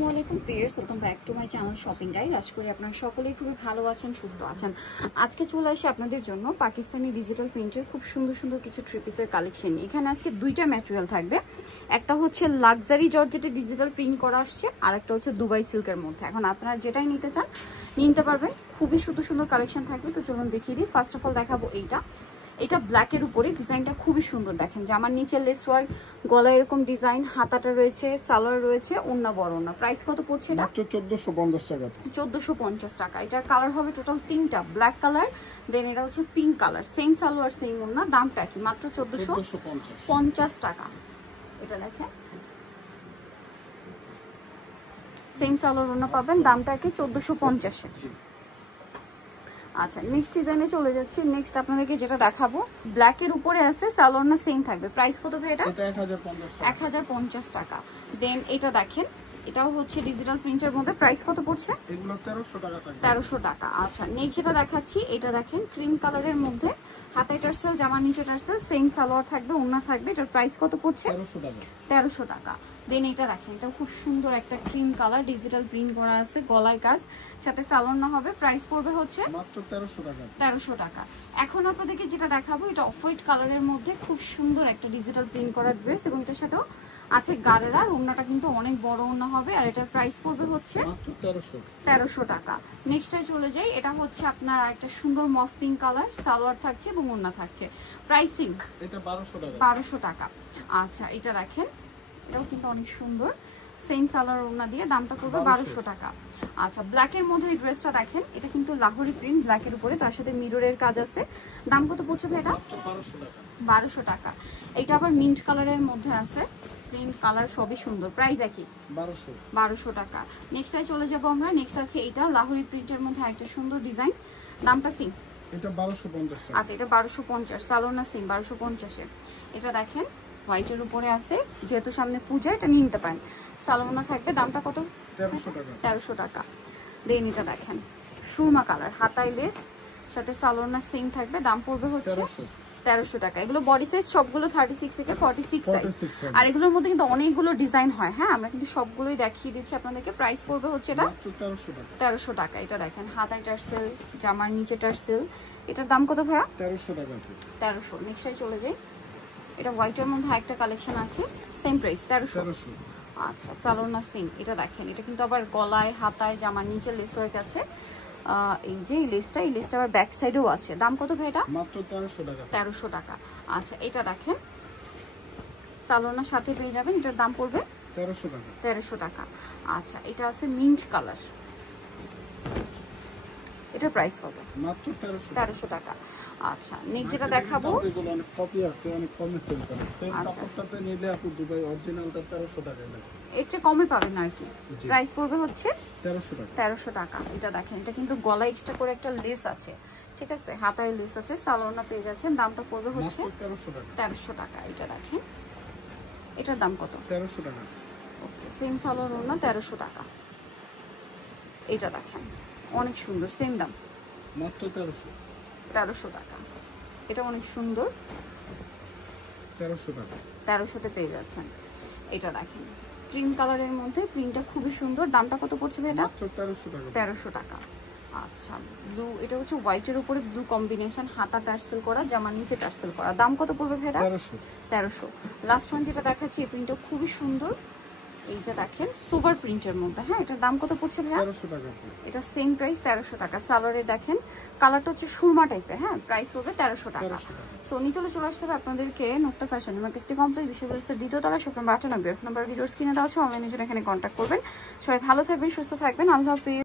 আসসালামু আলাইকুম viewers, welcome back to my channel shopping guide. আশা করি আপনারা সকলেই খুবই ভালো আছেন, সুস্থ আছেন। আজকে চলে আসি আপনাদের জন্য পাকিস্তানি ডিজিটাল প্রিন্টের খুব সুন্দর সুন্দর কিছু থ্রি পিসের কালেকশন। এখানে আজকে দুইটা ম্যাটেরিয়াল থাকবে, একটা হচ্ছে লাক্সারি জর্জেটে ডিজিটাল প্রিন্ট করা আসছে, আর একটা হচ্ছে দুবাই সিল্কের মধ্যে। এখন আপনারা যেটাই নিতে চান নিতে পারবেন, খুবই সুন্দর সুন্দর কালেকশন থাকবে। তো চলুন দেখিয়ে দিই। ফার্স্ট অফ অল দেখাবো এটা ব্ল্যাকের উপরে ডিজাইনটা খুবই সুন্দর। দেখেন জামার নিচে লেস ওয়ার্ক, গলা এরকম ডিজাইন, হাতাটা রয়েছে, সালোয়ার রয়েছে, ওন্না বড় ওন্না। প্রাইস কত পড়ছে এটা? মাত্র 1450 টাকা। 1450 টাকা। এটার কালার হবে টোটাল তিনটা, ব্ল্যাক কালার, দেন এটা হচ্ছে pink colour, same salwar same ওন্না। দামটা কি? মাত্র 1450 টাকা। এটা দেখেন সেম সালোয়ার ওন্না পাবেন, দামটা কি? 1450। আচ্ছা, নেক্সট ডিজাইনে চলে যাচ্ছি। নেক্সট আপনাদেরকে যেটা দেখাবো ব্ল্যাকের উপরে আছে, সালোয়ার না সেম থাকবে। প্রাইস কত ভাই এটা? 1050 টাকা। দেন এটা দেখেন, এটাও হচ্ছে ডিজিটাল প্রিন্টের মধ্যে। প্রাইস কত পড়ছে? এগুলো 1300 টাকা থাকবে। 1300 টাকা। আচ্ছা, নেক্সট যেটা দেখাচ্ছি এটা দেখেন ক্রিম কালারের মধ্যে, হাতায় টার্সেল, জামার নিচে টার্সেল, সেম সালোয়ার থাকবে, ওন্না থাকবে। এটার প্রাইস কত পড়ছে? 1300 টাকা। দেন এটা দেখেন, এটা খুব সুন্দর একটা ক্রিম কালার, ডিজিটাল প্রিন্ট করা আছে, গলায় কাজ, সাথে সালোয়ার না হবে। প্রাইস পড়বে হচ্ছে মাত্র 1300 টাকা। 1300 টাকা। এখন আপনাদেরকে যেটা দেখাবো এটা অফ হোয়াইট কালারের মধ্যে খুব সুন্দর একটা ডিজিটাল প্রিন্ট করা ড্রেস, এবং এটার সাথেও আছে গাড়েরা। ওন্নাটা কিন্তু অনেক বড় ওন্না হবে, আর এটার প্রাইস পড়বে হচ্ছে মাত্র 1300 টাকা। নেক্সটে চলে যাই। এটা হচ্ছে আপনার একটা সুন্দর মফ পিঙ্ক কালার, সালোয়ার থাকছে এবং ওন্না থাকছে। প্রাইসিং এটা 1200 টাকা। 1200 টাকা। আচ্ছা, এটা দেখেন, এটাও কিন্তু অনেক সুন্দর, সেম সালোয়ার ওন্না দিয়ে, দামটা পড়বে 1200 টাকা। আচ্ছা, ব্ল্যাকের মধ্যে এই ড্রেসটা দেখেন, এটা কিন্তু লাহোরি প্রিন্ট ব্ল্যাকের উপরে, তার সাথে মিররের কাজ আছে। দাম কত পড়ছে এটা? 1200 টাকা। এটা আবার মিন্ট কালারের মধ্যে আছে, প্রিন্ট কালার সবই সুন্দর। প্রাইস একই, 1200 টাকা। নেক্সটটাই চলে যাব আমরা। নেক্সট আছে এটা লাহোরি প্রিন্টের মধ্যে একটা সুন্দর ডিজাইন, দামটা সেম, এটা 1250 টাকা। আচ্ছা, এটা 1250, সালোয়ার না সেম 1250 এ। এটা দেখেন হোয়াইটের উপরে আছে, যেহেতু সামনে পূজা এটা নিতে পারেন, সালোয়ার না থাকবে। দামটা কত? 1300 টাকা। 1300 টাকা। দেন এটা দেখেন সুরমা কালার, হাতায় লেস, সাথে সালোয়ার না সেম থাকবে, দাম পড়বে হচ্ছে 1300 টাকা। এগুলো বডি সাইজ সবগুলো 36 থেকে 46 সাইজ, আর এগুলোর মধ্যে কিন্তু অনেকগুলো ডিজাইন হয়। হ্যাঁ, আমরা কিন্তু সবগুলোই দেখিয়ে দিচ্ছি আপনাদেরকে। প্রাইস পড়বে হচ্ছে এটা 1300 টাকা। এটা দেখেন হাতায় টার্সেল, জামার নিচে টার্সেল। এটার দাম কত ভাইয়া? 1300 টাকা। 1300। নেক্সটে চলে যাই। এটা হোয়াইটের মধ্যে একটা কালেকশন আছে, সেম প্রাইস 1300। আচ্ছা, সালোয়ার না সেম। এটা দেখেন, এটা কিন্তু আবার গলায়, হাতায়, জামার নিচে লেস ওয়ার্ক আছে। এই যে এই লেসটা আবার ব্যাক সাইডেও আছে। দাম কত ভাই এটা? মাত্র 1300 টাকা। 1300 টাকা। আচ্ছা, এটা দেখেন সালোয়ারের সাথে পেয়ে যাবেন, এটার দাম পড়বে 1300 টাকা। 1300 টাকা। আচ্ছা, এটা আছে মিন্ট কালার, এটার প্রাইস কত? মাত্র 1300 টাকা। আচ্ছা, নেক্সট যেটা দেখাবো, এগুলো অনেক কপি আছে, অনেক কমে সেল করে। সেম কাপড়টাতে নিলে আপনি দুবাই অরিজিনালটা 1300 টাকা লাগে, এর চেয়ে কমে পাবেন আর কি। প্রাইস পড়বে হচ্ছে 1300 টাকা। 1300 টাকা। এটা দেখেন, এটা কিন্তু গলায় এক্সট্রা করে একটা লেস আছে, ঠিক আছে, হাতায় লেস আছে, সালোয়ারটা পেয়ে যাচ্ছেন। দামটা পড়বে হচ্ছে 1300 টাকা। এটা দেখেন, এটার দাম কত? 1300 টাকা। ওকে, সেম সালোয়ার ওড়না 1300 টাকা। এটা দেখেন অনেক সুন্দর, সেম দাম মাত্র 1300 টাকা। এটা অনেক সুন্দর, 1300 টাকা। 1300 তে পেয়ে যাচ্ছেন। এটা দেখেন ক্রিম কালারের মধ্যে, প্রিন্টটা খুবই সুন্দর। দামটা কত পড়ছে এটা? মাত্র 1300 টাকা। 1300 টাকা। আচ্ছা, ব্লু, এটা হচ্ছে হোয়াইটের উপরে ব্লু কম্বিনেশন, হাতা টার্সেল করা, জামার নিচে টার্সেল করা। দাম কত পড়বে এটা? 1300। লাস্ট ওয়ান যেটা দেখাচ্ছি, এই প্রিন্টটা খুবই সুন্দর, এই যে দেখেন সুপার প্রিন্টের মধ্যে। হ্যাঁ, এটার দাম কত পড়ছে ভাইয়া? 1300 টাকা। এটা সেম প্রাইস 1300 টাকা। সালোয়ারে দেখেন কালারটা হচ্ছে সুরমা টাইপের। হ্যাঁ, প্রাইস পড়বে 1300 টাকা। সো নিতলে চলে আসতে হবে আপনাদেরকে নুক্তা ফ্যাশন মার্কেটে কমপ্লেক্স বিশ্ববিদ্যালয়ের দ্বিতীয় তলা, শপ নম্বর 98। নাম্বার ভিডিওস কিনে দেওয়া আছে, অনলাইনে জন্য এখানে কন্ট্যাক্ট করবেন। সবাই ভালো থাকবেন, সুস্থ থাকবেন, আল্লাহ হাফেজ।